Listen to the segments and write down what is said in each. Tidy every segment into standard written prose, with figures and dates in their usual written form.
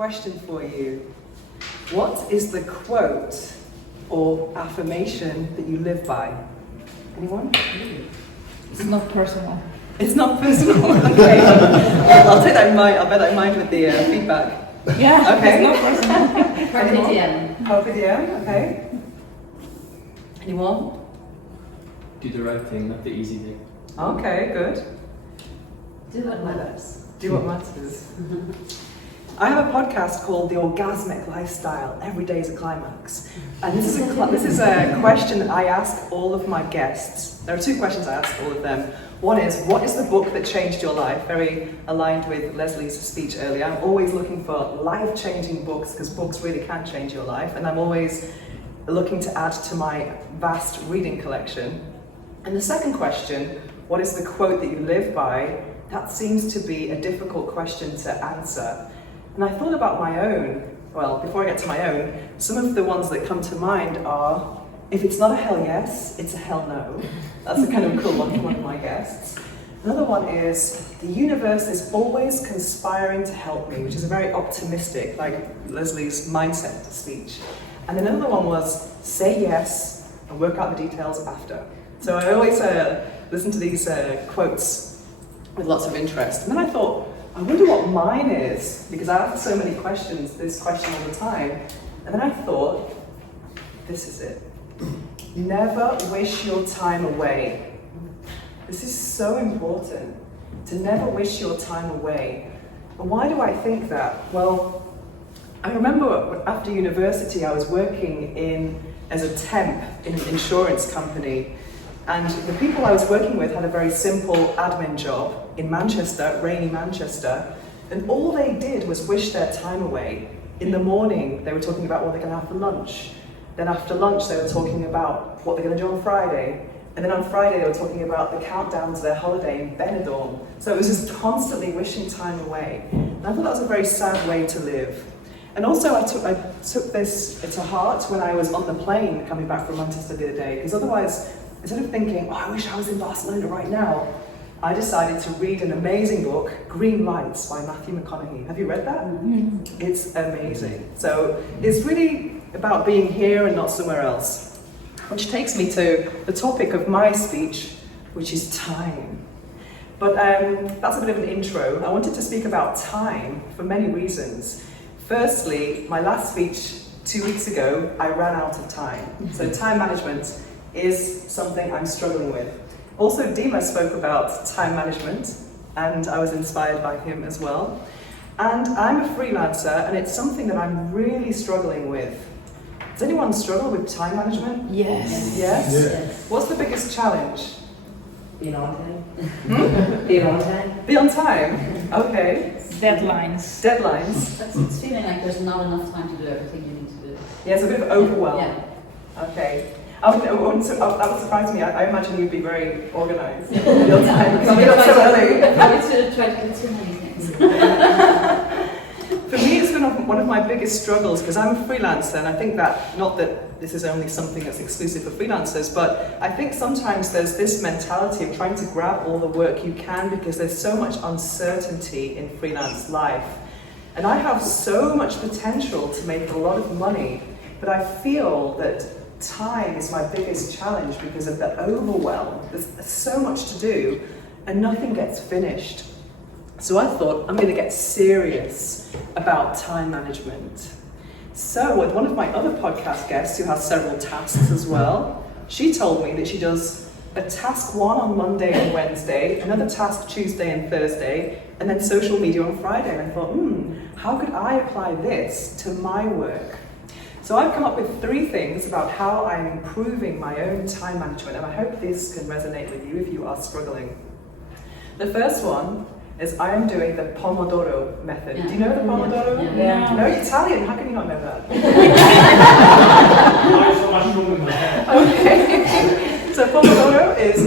question for you. What is the quote or affirmation that you live by? Anyone? It's not personal. It's not personal. Okay. I'll take that in mind. I'll bear that in mind with the feedback. Yeah. Okay. It's not personal. Carpe diem. Carpe diem. Okay. Anyone? Do the right thing, not the easy thing. Okay. Good. Do what matters. Do what matters. I have a podcast called The Orgasmic Lifestyle. Every day is a climax. And this is a question that I ask all of my guests. There are two questions I ask all of them. One is, what is the book that changed your life? Very aligned with Leslie's speech earlier. I'm always looking for life-changing books because books really can change your life. And I'm always looking to add to my vast reading collection. And the second question, what is the quote that you live by? That seems to be a difficult question to answer. And I thought about my own. Well, before I get to my own, some of the ones that come to mind are, if it's not a hell yes, it's a hell no. That's a kind of cool one from one of my guests. Another one is, the universe is always conspiring to help me, which is a very optimistic, like Leslie's mindset speech. And then another one was, say yes and work out the details after. So I always listen to these quotes with lots of interest. And then I thought, I wonder what mine is, because I ask so many questions, this question all the time. And then I thought, this is it. Never wish your time away. This is so important, to never wish your time away. And why do I think that? Well, I remember after university I was working as a temp in an insurance company. And the people I was working with had a very simple admin job in Manchester, rainy Manchester, and all they did was wish their time away. In the morning, they were talking about what they're going to have for lunch. Then after lunch, they were talking about what they're going to do on Friday. And then on Friday, they were talking about the countdown to their holiday in Benidorm. So it was just constantly wishing time away. And I thought that was a very sad way to live. And also, I took this to heart when I was on the plane coming back from Manchester the other day, because otherwise, instead of thinking, oh, I wish I was in Barcelona right now, I decided to read an amazing book, Green Lights by Matthew McConaughey. Have you read that? Mm-hmm. It's amazing. So it's really about being here and not somewhere else. Which takes me to the topic of my speech, which is time. But that's a bit of an intro. I wanted to speak about time for many reasons. Firstly, my last speech 2 weeks ago, I ran out of time. So time management is something I'm struggling with. Also, Dima spoke about time management, and I was inspired by him as well. And I'm a freelancer, and it's something that I'm really struggling with. Does anyone struggle with time management? Yes. Yes? Yes. What's the biggest challenge? Being on time. Being on time. Be on time. Okay. Deadlines. Deadlines. It's feeling like there's not enough time to do everything you need to do. Yeah, it's a bit of overwhelm. Yeah. Okay. That would surprise me. I imagine you'd be very organised. Your time. Coming up so early. I would try to do too many things. For me, it's been one of my biggest struggles because I'm a freelancer, and I think that, not that this is only something that's exclusive for freelancers, but I think sometimes there's this mentality of trying to grab all the work you can because there's so much uncertainty in freelance life. And I have so much potential to make a lot of money, but I feel that time is my biggest challenge because of the overwhelm. There's so much to do and nothing gets finished. So I thought, I'm going to get serious about time management. So with one of my other podcast guests who has several tasks as well, she told me that she does a task 1 on Monday and Wednesday, another task Tuesday and Thursday, and then social media on Friday. And I thought, how could I apply this to my work? So I've come up with 3 things about how I'm improving my own time management, and I hope this can resonate with you if you are struggling. The first one is I am doing the Pomodoro method. Yeah. Do you know the Pomodoro? Yeah. No, you're Italian. How can you not know that? Okay. So Pomodoro is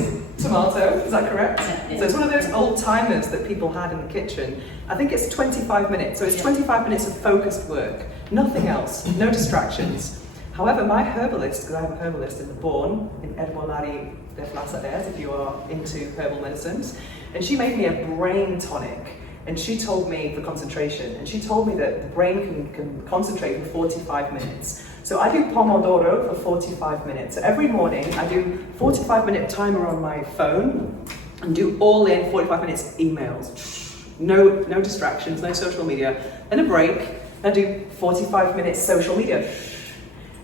tomato. Is that correct? Yeah. So it's one of those old timers that people had in the kitchen. I think it's 25 minutes. So it's 25 minutes of focused work. Nothing else. No distractions. However, my herbalist, because I have a herbalist in the Bourne, in Erbolari de Flassadez, if you are into herbal medicines, and she made me a brain tonic. and she told me for concentration, and she told me that the brain can concentrate for 45 minutes. So I do Pomodoro for 45 minutes. So every morning I do 45-minute timer on my phone and do all in 45 minutes emails. No distractions, no social media. Then a break, and I do 45 minutes social media.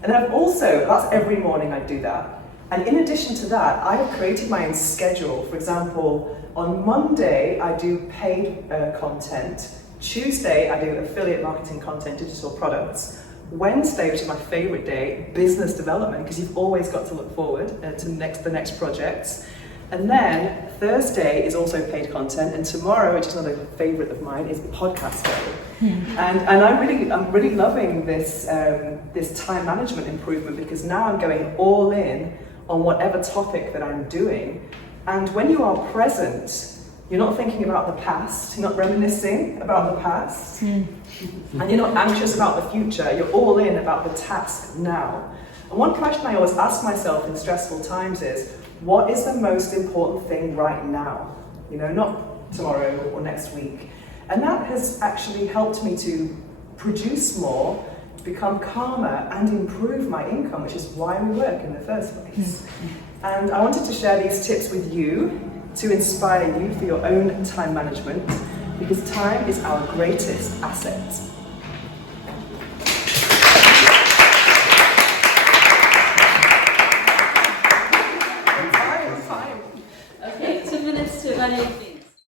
And then I've also, that's every morning I do that. And in addition to that, I have created my own schedule. For example, on Monday, I do paid content. Tuesday, I do affiliate marketing content, digital products. Wednesday, which is my favorite day, business development, because you've always got to look forward to the next projects. And then Thursday is also paid content, and tomorrow, which is another favorite of mine, is the podcast day. And I'm really loving this time management improvement, because now I'm going all in on whatever topic that I'm doing. And when you are present, you're not thinking about the past, you're not reminiscing about the past, and you're not anxious about the future, you're all in about the task now. And one question I always ask myself in stressful times is, what is the most important thing right now? You know, not tomorrow or next week. And that has actually helped me to produce more, become calmer, and improve my income, which is why we work in the first place. And I wanted to share these tips with you to inspire you for your own time management, because time is our greatest asset.